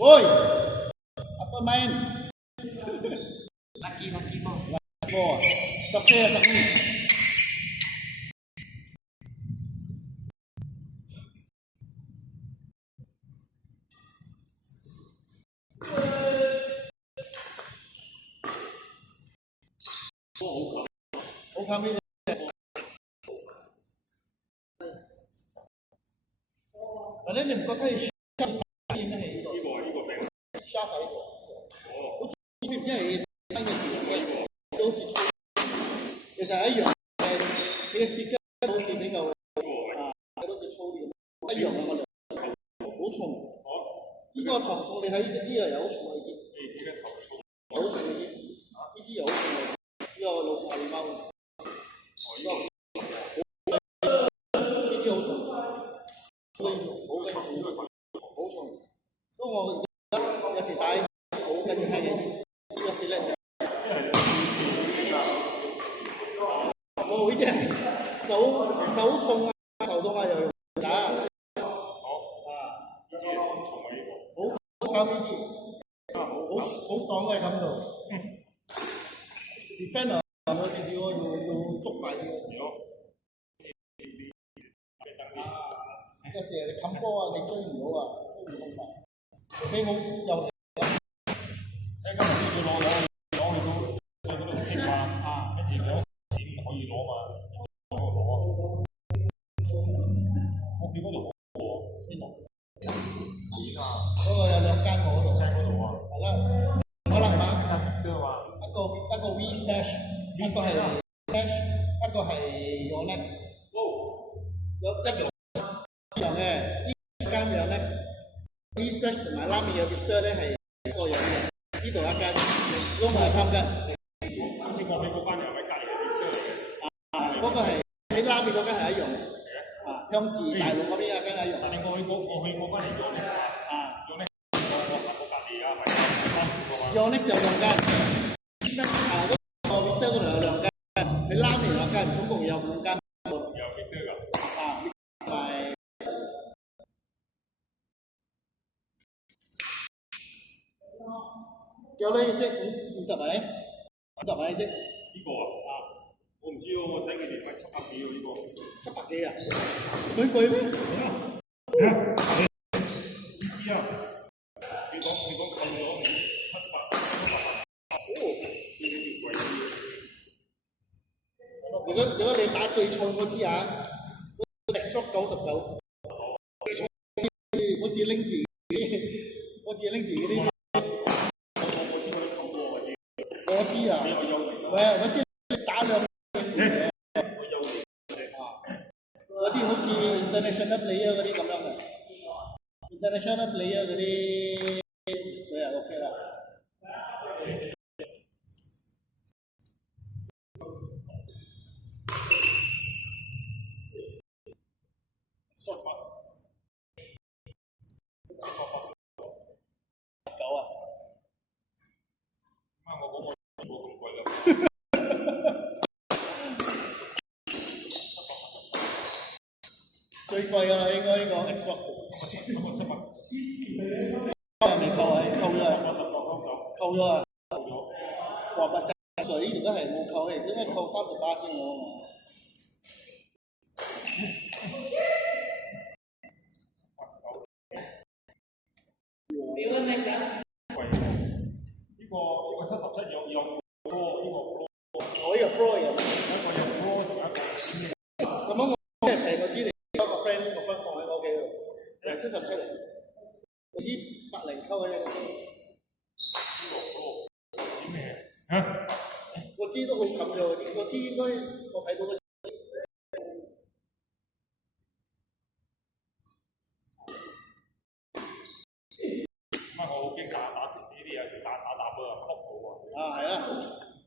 Oi, apa main? Laki-laki po. Ako, sakti.好靠邊？反正你唔覺得係沙發應該係呢個？沙發呢個，好似呢邊真係單嘅字嘅，都好似粗。其實係一樣嘅，佢嘅 sticker 好似比較好似粗啲咁，一樣嘅我哋好重。呢個糖餸你睇呢個又好重啊！呢支好重嘅呢支又好重嘅，呢個老虎狸貓。呢支好重，好重，所以我而家有時帶好緊要係呢個 fillet 嘅。冇呢啲係手痛啊，頭痛啊又用打。好搞呢啲，好爽嘅感到。defender 有少少要捉快啲。有時你冚波啊，你追唔到啊，追唔到快。除非好有力。即係今日要攞去到嗰度積嘛，一條有錢可以攞嘛，攞啊！我見嗰度邊度？嗰個有兩間我嗰度。即係嗰度啊？係啦，可能嘛？一個 V Stash， 一個係 Stash， 一個係 Yonex。有一樣嘅，呢間 Yonex。V Stash 同埋拉麵有 Victor 咧係一個樣嘅，呢度一間，都係3間。好似我去嗰間又喺隔離嘅 Victor。嗰個係喺拉麵嗰間係一樣嘅。香治大陸嗰邊有間一樣。但係我去嗰間係 Yonex 啊，Yonex 我隔離啊，係Yonex 有2間。嗰個 Victor 嗰度有2間，喺拉麵有1間，總共有5間。有 Victor 㗎。同埋有呢隻50米啫。呢個啊，我唔知喎，我睇佢哋賣700幾喎呢個。700幾啊？咁貴咩？唔知啊，你講扣咗700。如果你打最重嗰支啊，力 shot 99，最重我自己拎自己嗰啲。我知啊，喂，我知打兩嘅，嗰啲好似 international player 嗰啲咁樣嘅 ，international player 嗰啲所以 OK 啦。9啊！我講冇咁貴啦。最貴㗎啦，應該呢個 Xbox。未扣啊？扣咗啊！話咪成水，如果係冇扣係應該扣30%先喎。呢個77有 Pro 呢個 Pro。我呢個 Pro 有。咁樣我即係平，我知你個 friend 放喺我屋企度，係77嚟。我知80溝嘅。我知都好近咗，我知應該我睇到個。我好驚打呢啲有時打波啊，曲好啊。係啦。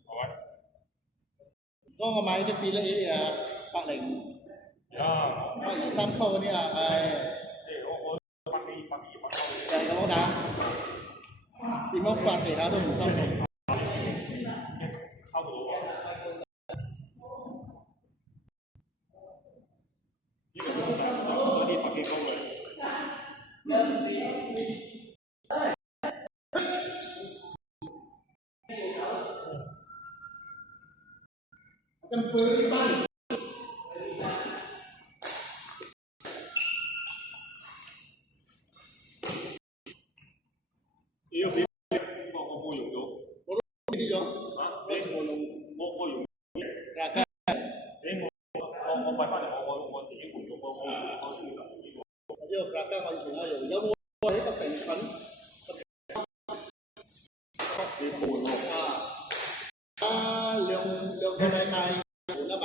係咪？所以我買啲 fillet 啊，80。123溝嗰啲啊，我100幾蚊。就係咁好打，點樣刮地下都唔辛苦。你要俾我冇用咗，呢啲咗，你冇用，我用嗱嘅，你我買翻嚟，我自己換咗，我自己呢個。呢個格加我以前有用，有冇呢個成品？你換喎兩個禮拜換得咪？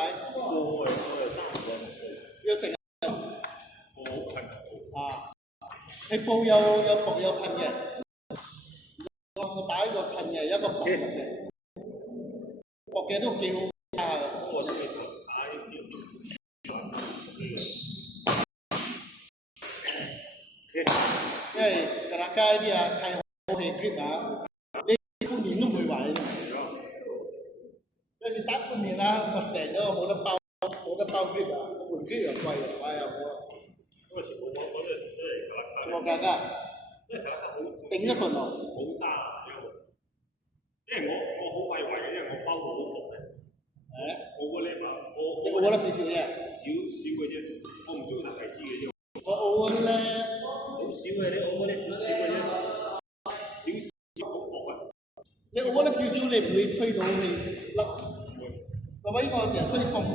要成我好近啊！氣泡有薄有噴嘅，我打一個噴嘅，一個薄嘅，薄嘅都幾好打嘅。我都未打因為格拉街啲啊太好氣 grip 啊，你半年都唔會壞嘅。有時打半年啦，我成咗冇得包 grip 啊，我換 grip 又貴啊，哎呀我。因為全部我都係全部格加，因為格加好頂得順喎。好渣，因為我好快壞嘅，因為我包到好薄嘅。我個咧嘛，你我覺得少少啫，少嘅啫，我唔中意特提子嘅啫。我咧好少嘅，我咧少嘅啫，少好薄啊。你我覺得少少你唔會推到你甩。爸爸呢個成日推放好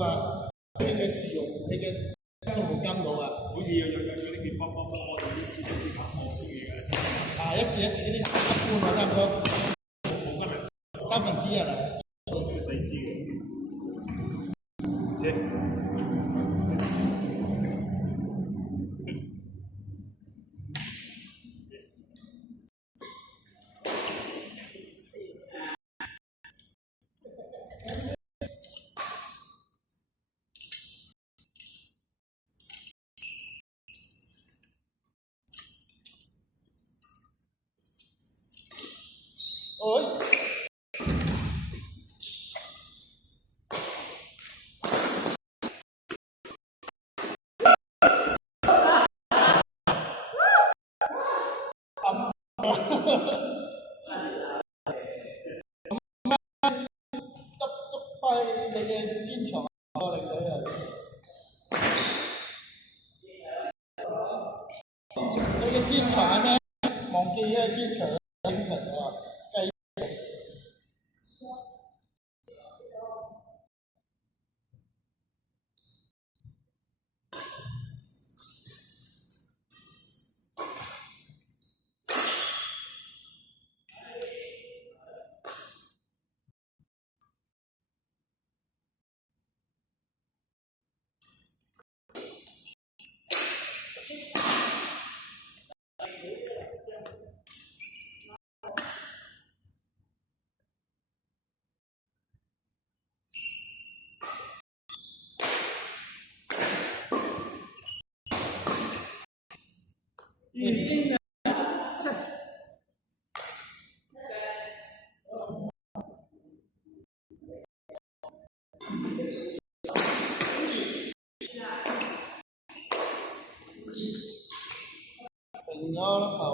啊，佢嘅豉油，佢嘅都冇甘到啊。好似有啲片包，我哋呢次我中意嘅。一節嗰啲一半啊，差唔多冇跟人1/3啊啦。細支嘅，啫。你嘅專長我嚟水啊！你嘅專長係咩？忘記咗專長精神啊！定咗頭